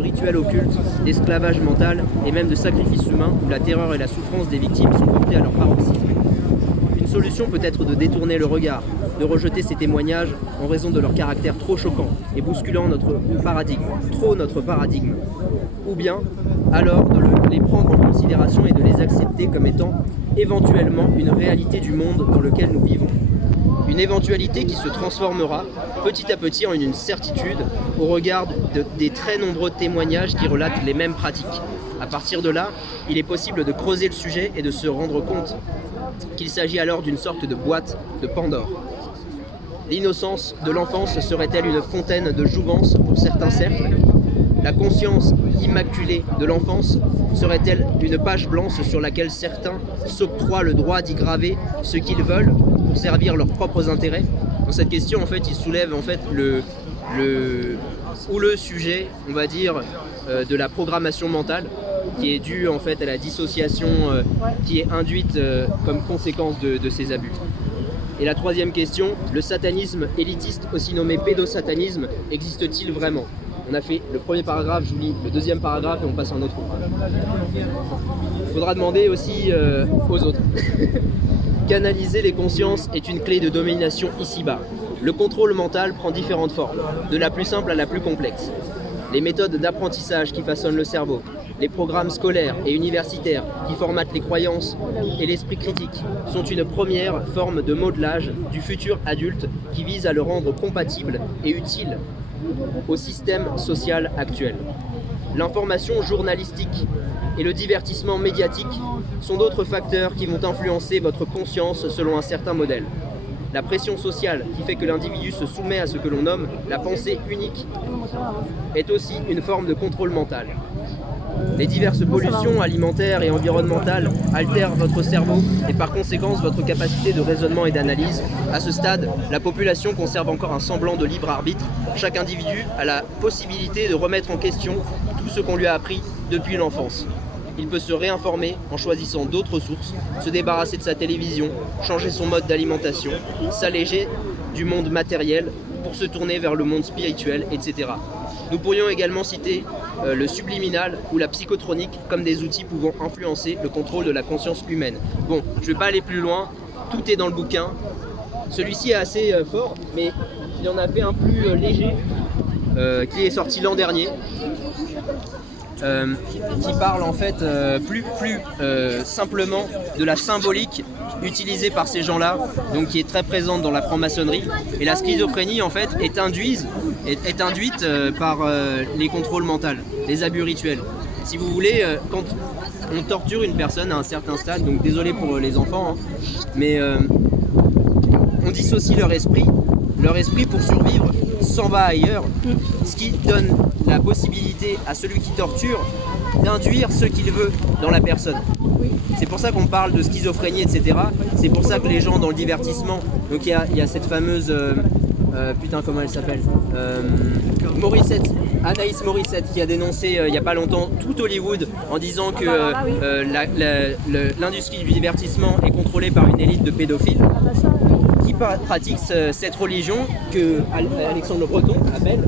rituels occultes, d'esclavage mental et même de sacrifices humains où la terreur et la souffrance des victimes sont portées à leur paroxysme. Une solution peut être de détourner le regard, de rejeter ces témoignages en raison de leur caractère trop choquant et bousculant notre paradigme, ou bien alors de les prendre en considération et de les accepter comme étant éventuellement une réalité du monde dans lequel nous vivons. Une éventualité qui se transformera petit à petit en une certitude au regard des très nombreux témoignages qui relatent les mêmes pratiques. À partir de là, il est possible de creuser le sujet et de se rendre compte qu'il s'agit alors d'une sorte de boîte de Pandore. L'innocence de l'enfance serait-elle une fontaine de jouvence pour certains cercles ? La conscience immaculée de l'enfance serait-elle une page blanche sur laquelle certains s'octroient le droit d'y graver ce qu'ils veulent pour servir leurs propres intérêts ? Dans cette question, en fait, il soulève en fait le sujet, on va dire, de la programmation mentale, qui est due en fait à la dissociation qui est induite comme conséquence de ces abus. Et la troisième question, le satanisme élitiste, aussi nommé pédosatanisme, existe-t-il vraiment ? On a fait le premier paragraphe, je vous lis le deuxième paragraphe et on passe à un autre ouvrage. Il faudra demander aussi aux autres. Canaliser les consciences est une clé de domination ici-bas. Le contrôle mental prend différentes formes, de la plus simple à la plus complexe. Les méthodes d'apprentissage qui façonnent le cerveau, les programmes scolaires et universitaires qui formatent les croyances et l'esprit critique sont une première forme de modelage du futur adulte qui vise à le rendre compatible et utile au système social actuel. L'information journalistique et le divertissement médiatique sont d'autres facteurs qui vont influencer votre conscience selon un certain modèle. La pression sociale qui fait que l'individu se soumet à ce que l'on nomme la pensée unique est aussi une forme de contrôle mental. Les diverses pollutions alimentaires et environnementales altèrent votre cerveau et par conséquent votre capacité de raisonnement et d'analyse. À ce stade, la population conserve encore un semblant de libre arbitre. Chaque individu a la possibilité de remettre en question tout ce qu'on lui a appris depuis l'enfance. Il peut se réinformer en choisissant d'autres sources, se débarrasser de sa télévision, changer son mode d'alimentation, s'alléger du monde matériel pour se tourner vers le monde spirituel, etc. Nous pourrions également citer le subliminal ou la psychotronique comme des outils pouvant influencer le contrôle de la conscience humaine. Bon, je ne vais pas aller plus loin, tout est dans le bouquin. Celui-ci est assez fort, mais il en a fait un plus léger, qui est sorti l'an dernier. Qui parle en fait plus simplement de la symbolique utilisée par ces gens-là, donc qui est très présente dans la franc-maçonnerie. Et la schizophrénie en fait est induite par les contrôles mentaux, les abus rituels. Si vous voulez, quand on torture une personne à un certain stade, donc désolé pour les enfants, mais on dissocie leur esprit pour survivre s'en va ailleurs, ce qui donne la possibilité à celui qui torture d'induire ce qu'il veut dans la personne. C'est pour ça qu'on parle de schizophrénie, etc. C'est pour ça que les gens dans le divertissement, donc il y a cette fameuse, comment elle s'appelle, Anaïs Morissette qui a dénoncé il n'y a pas longtemps tout Hollywood en disant que l'industrie du divertissement est contrôlée par une élite de pédophiles qui pratique cette religion que Alexandre Le Breton appelle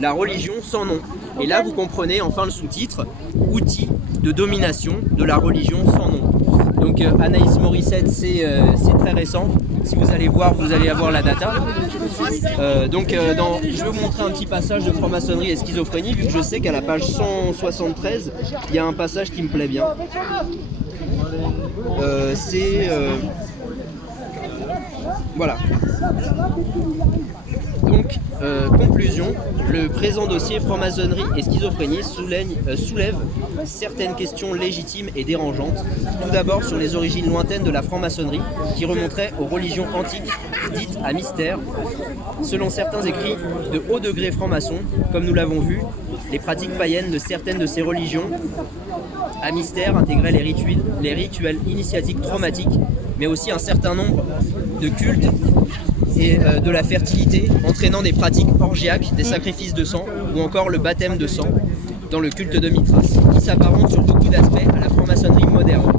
la religion sans nom. Et là vous comprenez enfin le sous-titre, outil de domination de la religion sans nom. Donc Anaïs Morissette c'est très récent, si vous allez voir vous allez avoir la data. Je vais vous montrer un petit passage de franc-maçonnerie et schizophrénie vu que je sais qu'à la page 173 il y a un passage qui me plaît bien. Voilà. Donc, conclusion, le présent dossier franc-maçonnerie et schizophrénie soulève certaines questions légitimes et dérangeantes. Tout d'abord sur les origines lointaines de la franc-maçonnerie qui remonteraient aux religions antiques dites à mystère. Selon certains écrits de haut degré franc-maçon, comme nous l'avons vu, les pratiques païennes de certaines de ces religions à mystère intégraient les rituels initiatiques traumatiques, mais aussi un certain nombre de cultes et de la fertilité, entraînant des pratiques orgiaques, des sacrifices de sang ou encore le baptême de sang dans le culte de Mithras, qui s'apparente sur beaucoup d'aspects à la franc-maçonnerie moderne.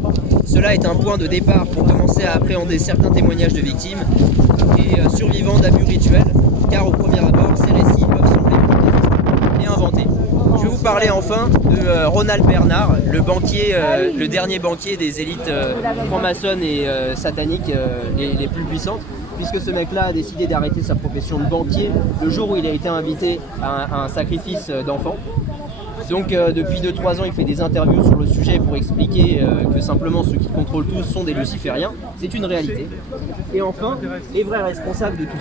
Cela est un point de départ pour commencer à appréhender certains témoignages de victimes et survivants d'abus rituels, car au premier abord, ces récits peuvent sembler fantaisistes et inventés. Je vais vous parler enfin de Ronald Bernard, le banquier, le dernier banquier des élites franc-maçonnes et sataniques les plus puissantes, puisque ce mec-là a décidé d'arrêter sa profession de banquier le jour où il a été invité à un sacrifice d'enfants. Donc depuis 2-3 ans, il fait des interviews sur le sujet pour expliquer que simplement ceux qui contrôlent tous sont des lucifériens. C'est une réalité. Et enfin, les vrais responsables de tout